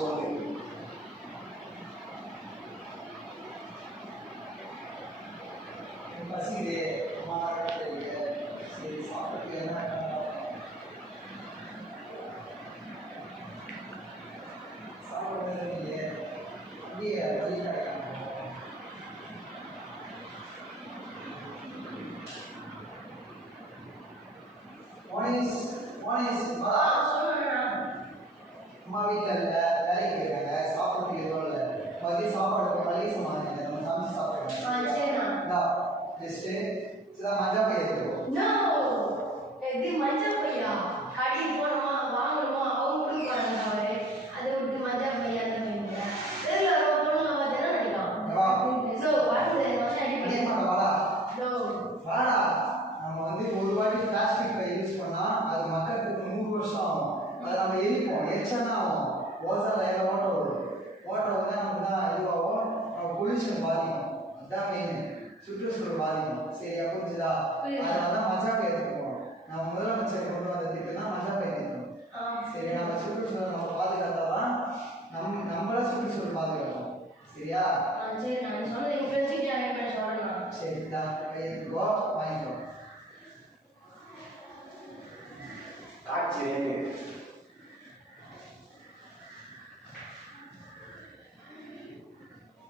சொல்லு பசிக்குது அம்மா தெரியல சரி சாப்பிட்டு என்ன சாப்பிடுறது இல்லையே இல்லையே வழி கிடைக்காம மோனிஸ் மோனிஸ் வா அம்மா வீட்டில் கடைக்கு போனோமா? வாங்கணுமா? அவங்க கொடுக்குறாங்க அவரு. அதை விட்டு மஜா பையா அந்த பையன் தெரியல பொண்ணு அவன் தானே நினைக்கலாம் வா. ஸோ வருது வந்து அடிப்படை நம்ம வந்து ஒரு வாட்டி பிளாஸ்டிக் பை யூஸ் பண்ணால் அது மக்களுக்கு நூறு வருஷம் ஆகும். அதை நம்ம எரிப்போம். எரிச்சனா ஆகும். ஓசனில் எவ்வளோ ஓட்டம் வரும் ஓட்டம் வந்து நமக்கு தான் இதுவாகும்? நம்ம பொல்யூஷன் பாதிக்கும். அதுதான் மெயின் சுற்றுச்சூழல் பாதிக்கும். சரியா புரிஞ்சுதா. அதனால தான் மஜா பை எடுத்துக்கணும். நம்ம முதலமைச்சர் கொண்டு வந்த திட்டம் தான் மஜா பை எடுத்துக்கணும் சரி நம்ம சுற்றுச்சூழல் நம்ம பாதுகாத்தாதான் நம் நம்மள சுற்றுச்சூழல் பாதுகாக்கணும். சரியா? சரி நான் சொன்னது எங்கள் ஃப்ரெண்ட்ஸுக்கு நான் என்ன சொல்கிறேன் சரி இந்தா எடுத்துக்கோ வாங்கிக்கோ. காட்சி ரெண்டு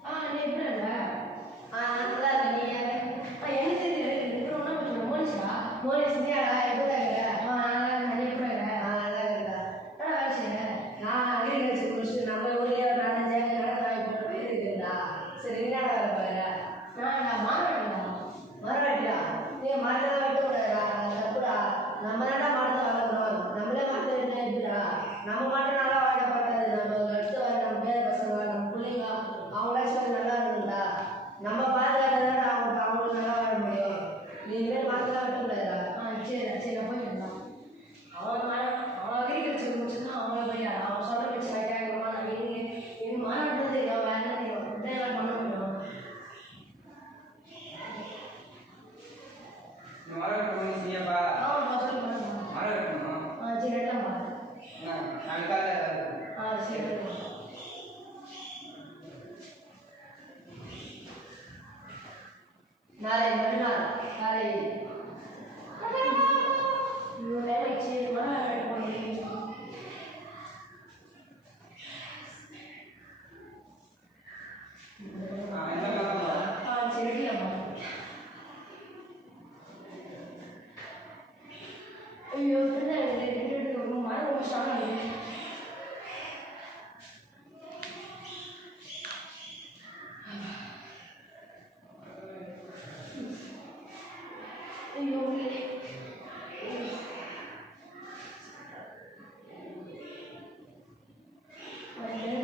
ஆ நீ நான் நான் மாறவேண்டா நீ மரத்தை வெட்ட தப்புடா. நம்ம தான்டா மரத்தை வளர்க்கணும் நம்மளே மரத்தை இருக்குடா நம்ம மட்டும் நல்லா வாழ நம்ம அடுத்து வர நம்ம பசங்க நம்ம பிள்ளைங்க నాలుగు నాలుగు నాలుగు மக்கள்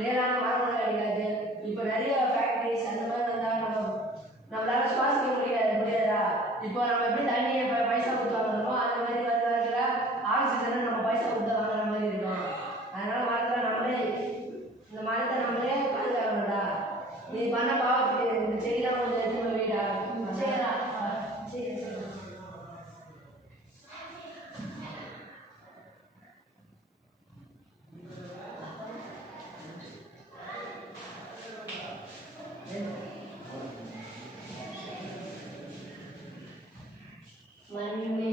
நேரான மரங்கள் கிடைக்காது இப்போ நிறைய ஃபேக்ட்ரிஸ் அந்த மாதிரி வந்தால் நம்ம நம்மளால சுவாசிக்க முடியாது முடியாதா? இப்போ நம்ம எப்படி தண்ணியை பைசா கொடுத்து வாங்குறோமோ அந்த மாதிரி வந்து ஆக்சிஜனை நம்ம பைசா கொடுத்து வாங்குற மாதிரி இருக்கும். அதனால Slam your